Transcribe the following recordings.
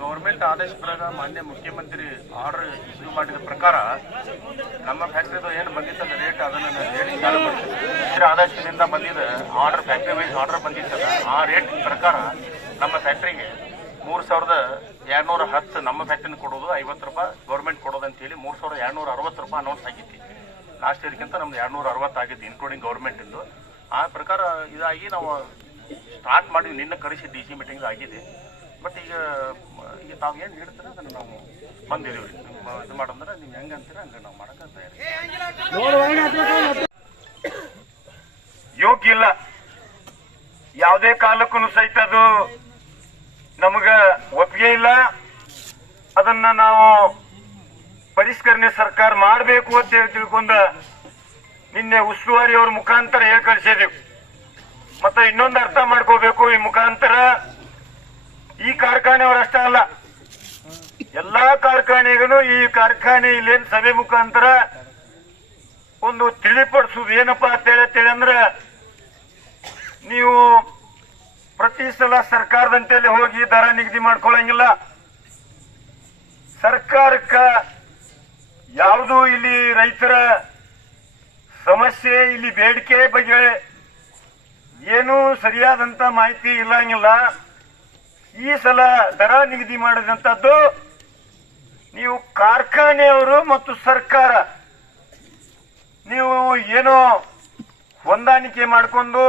Government ಆದೇಶ ಪ್ರಕಾರ ಮಾನ್ಯ ಮುಖ್ಯಮಂತ್ರಿ ಆರ್ಡರ್ ಇದು ಮಾಡಿದ ಪ್ರಕಾರ ನಮ್ಮ ಫ್ಯಾಕ್ಟ್ರಿದು ಏನು ಬಂದಿತ್ತಲ್ಲ ರೇಟ್ ಅದನ್ನ ನಾನು ಹೇಳಿ ಆದೇಶದಿಂದ ಬಂದಿದ್ದ ಆರ್ಡರ್ ಫ್ಯಾಕ್ಟ್ರಿ ವೈಸ್ ಆರ್ಡರ್ ಬಂದಿತ್ತು ಆ ರೇಟ್ ಪ್ರಕಾರ ನಮ್ಮ ಫ್ಯಾಕ್ಟ್ರಿಗೆ ಮೂರು ಸಾವಿರದ ಎರಡ್ನೂರ ಹತ್ತು ನಮ್ಮ ಫ್ಯಾಕ್ಟ್ರಿನ ಕೊಡೋದು ಐವತ್ತು ರೂಪಾಯಿ, ಗೌರ್ಮೆಂಟ್ ಕೊಡೋದು ಅಂತ ಹೇಳಿ ಮೂರು ಸಾವಿರದ ಎರಡ್ನೂರ ಅರವತ್ತು ರೂಪಾಯಿ ಅನೌನ್ಸ್ ಆಗಿತ್ತು. ಲಾಸ್ಟ್ ಇಯರ್ಗಿಂತ ನಮ್ದು ಎರಡ್ನೂರ ಅರವತ್ತು ಆಗಿತ್ತು ಇನ್ಕ್ಲೂಡಿಂಗ್ ಗೌರ್ಮೆಂಟ್ ಇಂದು. ಆ ಪ್ರಕಾರ ಇದಾಗಿ ನಾವು ಸ್ಟಾರ್ಟ್ ಮಾಡಿ ನಿನ್ನೆ ಕರೆಸಿ ಡಿ ಸಿ ಮೀಟಿಂಗ್ ಆಗಿದೆ. ಬಟ್ ಈಗ ಈಗ ತಾವು ಏನು ಹೇಳ್ತೀರ ಅದನ್ನು ನಾವು ಬಂದಿದ್ದೀವಿ ಇದು ಮಾಡಂದ್ರೆ ನೀವು ಹೆಂಗೆ ಅಂತೀರ ಹಂಗೆ ನಾವು ತಯಾರಿ ಯೋಗ್ಯ ಇಲ್ಲ. ಯಾವುದೇ ಕಾಲಕ್ಕೂ ಸಹಿತ ಅದು ನಮಗ ಒಪ್ಪಿಗೆ ಇಲ್ಲ. ಅದನ್ನ ನಾವು ಪರಿಷ್ಕರಣೆ ಸರ್ಕಾರ ಮಾಡಬೇಕು ಅಂತ ಹೇಳಿ ತಿಳ್ಕೊಂಡ ನಿನ್ನೆ ಉಸ್ತುವಾರಿ ಅವ್ರ ಮುಖಾಂತರ ಹೇಳಿ ಮತ್ತೆ ಇನ್ನೊಂದು ಅರ್ಥ ಮಾಡ್ಕೋಬೇಕು ಈ ಮುಖಾಂತರ. ಈ ಕಾರ್ಖಾನೆಯವರಷ್ಟೇ ಅಲ್ಲ. ಎಲ್ಲಾ ಕಾರ್ಖಾನೆಗೂ ಈ ಕಾರ್ಖಾನೆ ಇಲ್ಲೇನ್ ಸಭೆ ಮುಖಾಂತರ ಒಂದು ತಿಳಿಪಡಿಸುದು ಏನಪ್ಪಾ ಅಂತ ಹೇಳಿ ಅಂದ್ರ, ನೀವು ಪ್ರತಿ ಸಲ ಸರ್ಕಾರದಂತೆಲ್ಲಿ ಹೋಗಿ ದರ ನಿಗದಿ ಮಾಡ್ಕೊಳ್ಳಂಗಿಲ್ಲ ಸರ್ಕಾರಕ್ಕ ಯಾವುದು ಇಲ್ಲಿ ರೈತರ ಸಮಸ್ಯೆ, ಇಲ್ಲಿ ಬೇಡಿಕೆ ಬಗ್ಗೆ ಏನೂ ಸರಿಯಾದಂತ ಮಾಹಿತಿ ಇಲ್ಲಂಗಿಲ್ಲ. ಈ ಸಲ ದರ ನಿಗದಿ ಮಾಡಿದಂತದ್ದು ನೀವು ಕಾರ್ಖಾನೆಯವರು ಮತ್ತು ಸರ್ಕಾರ. ನೀವು ಏನೋ ಹೊಂದಾಣಿಕೆ ಮಾಡಿಕೊಂಡು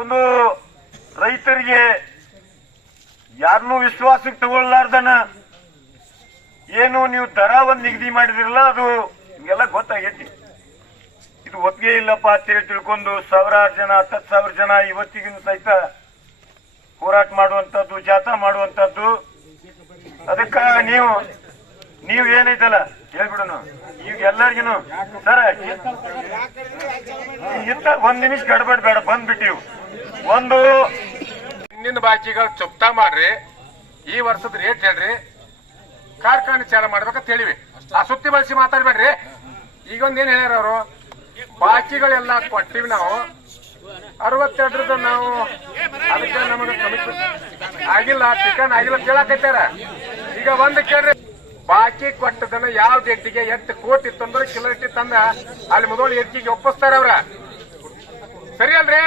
ಒಂದು ರೈತರಿಗೆ ಯಾರನ್ನೂ ವಿಶ್ವಾಸಕ್ಕೆ ತಗೊಳ್ಲಾರ್ದನ ಏನು ನೀವು ದರ ಒಂದು ನಿಗದಿ ಮಾಡಿದಿರಲ್ಲ, ಅದು ನಿಮಗೆಲ್ಲ ಗೊತ್ತಾಗೈತಿ. ಇದು ಒಪ್ಪಿಗೆ ಇಲ್ಲಪ್ಪ ಅಂತೇಳಿ ತಿಳ್ಕೊಂಡು ಸಾವಿರಾರು ಜನ, ಹತ್ತತ್ತು ಸಾವಿರ ಜನ ಇವತ್ತಿಗೂ ಸಹಿತ ಹೋರಾಟ ಮಾಡುವಂತದ್ದು ಜಾಥಾ ಮಾಡುವಂತದ್ದು. ಅದಕ್ಕ ನೀವು ನೀವು ಏನೈತಲ್ಲ ಹೇಳ್ಬಿಡೋಣ. ಈಗ ಎಲ್ಲರಿಗೂ ಸರ ಇತ್ತ ಒಂದ್ ನಿಮಿಷ ಗಡ್ಬಡ್ ಬೇಡ ಬಂದ್ಬಿಟ್ಟಿವ್ ಒಂದು. ಹಿಂದಿನ ಬಾಕಿಗಳು ಚುಪ್ತಾ ಮಾಡ್ರಿ. ಈ ವರ್ಷದ ರೇಟ್ ಹೇಳ್ರಿ. ಕಾರ್ಖಾನೆ ಚಾಲ ಮಾಡ್ಬೇಕಂತ ಹೇಳಿವಿ. ಆ ಸುತ್ತಿ ಬಳಸಿ ಮಾತಾಡ್ಬೇಡ್ರಿ. ಈಗ ಏನ್ ಹೇಳ್ಯಾರ ಅವರು? ಬಾಕಿಗಳೆಲ್ಲ ಕೊಟ್ಟಿವಿ ನಾವು. ಅರವತ್ತೆರಡರದ ನಾವು ಅದಕ್ಕೆ ನಮಗೆ ಕಮಿಟ್ಮೆಂಟ್ ಆಗಿಲ್ಲ ಚಿಕನ್ ಆಗಿಲ್ಲ ಕೇಳಕತ್ತಾರ ಈಗ ಒಂದ್ ಕೇಳ್ರಿ, ಬಾಕಿ ಕೊಟ್ಟದನ್ನ ಯಾವ ಎಟ್ಟಿಗೆ ಎಷ್ಟು ಕೋಟಿ ತಂದ್ರೆ ಕಿಲೋ ಇಟ್ಟಿ ತಂದ, ಅಲ್ಲಿ ಮೊದಲು ಎಟ್ಟಿಗೆ ಒಪ್ಪಿಸ್ತಾರ ಅವ್ರ. ಸರಿ ಅಲ್ರಿ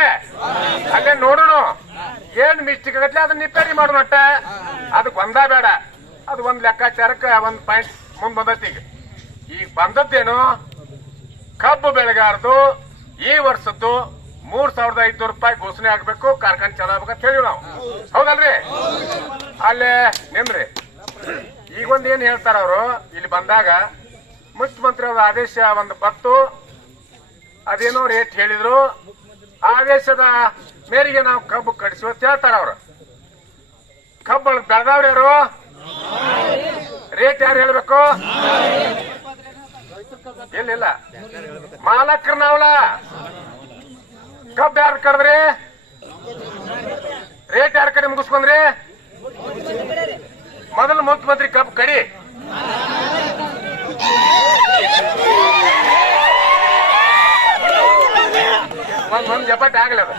ಅಲ್ಲೇ ನೋಡೋಣ. ಏನ್ ಮಿಸ್ಟೇಕ್ ಆಗತ್ತೆ ಅದನ್ನ ರಿಪೇರಿ ಮಾಡೋಣ ಅಟ್ಟ ಅದಕ್ಕೆ ಒಂದ ಬೇಡ. ಅದು ಒಂದ್ ಲೆಕ್ಕಾಚಾರಕ್ಕೆ ಒಂದ್ ಪಾಯಿಂಟ್ ಮುಂದ್ ಬಂದೈತಿ ಈಗ. ಈಗ ಬಂದದ್ದೇನು? ಕಬ್ಬು ಬೆಳೆಗಾರದು ಈ ವರ್ಷದ್ದು ಮೂರ್ ಸಾವಿರದ ಐದ್ನೂರು ರೂಪಾಯಿ ಘೋಷಣೆ ಆಗ್ಬೇಕು, ಕಾರ್ಖಾನೆ ಚಾಲೂ ಆಗ್ಬೇಕಂತ ಹೇಳಿ ನಾವು. ಹೌದಲ್ರಿ? ಅಲ್ಲೇ, ನಿಮ್ರಿ. ಈಗೊಂದು ಏನ್ ಹೇಳ್ತಾರ ಅವರು, ಇಲ್ಲಿ ಬಂದಾಗ ಮುಖ್ಯಮಂತ್ರಿ ಅವರ ಆದೇಶ ಒಂದು ಬತ್ತು ಅದೇನೋ ರೇಟ್ ಹೇಳಿದ್ರು. ಆದೇಶದ ಮೇರೆಗೆ ನಾವು ಕಬ್ಬು ಅಂತ ಹೇಳ್ತಾರ ಅವ್ರು. ಕಬ್ಬು ಬೆಳೆದವ್ರು ಯಾರು? ರೇಟ್ ಯಾರು ಹೇಳ್ಬೇಕು? ಇಲ್ಲ ಮಾಲಕ್ರ ನಾವಲ್ಲ ಕಬ್ಬು ಯಾರು ಕಡದ್ರಿ? ರೇಟ್ ಯಾರ ಕಡೆ ಮುಗಿಸ್ಕೊಂಡ್ರಿ? ಮೊದಲು ಮುಖ್ಯಮಂತ್ರಿ ಕಬ್ಬು ಕಡಿ. ಒಂದ್ ಜಪಾಟಿ ಆಗಲ್ಲ ಅದು.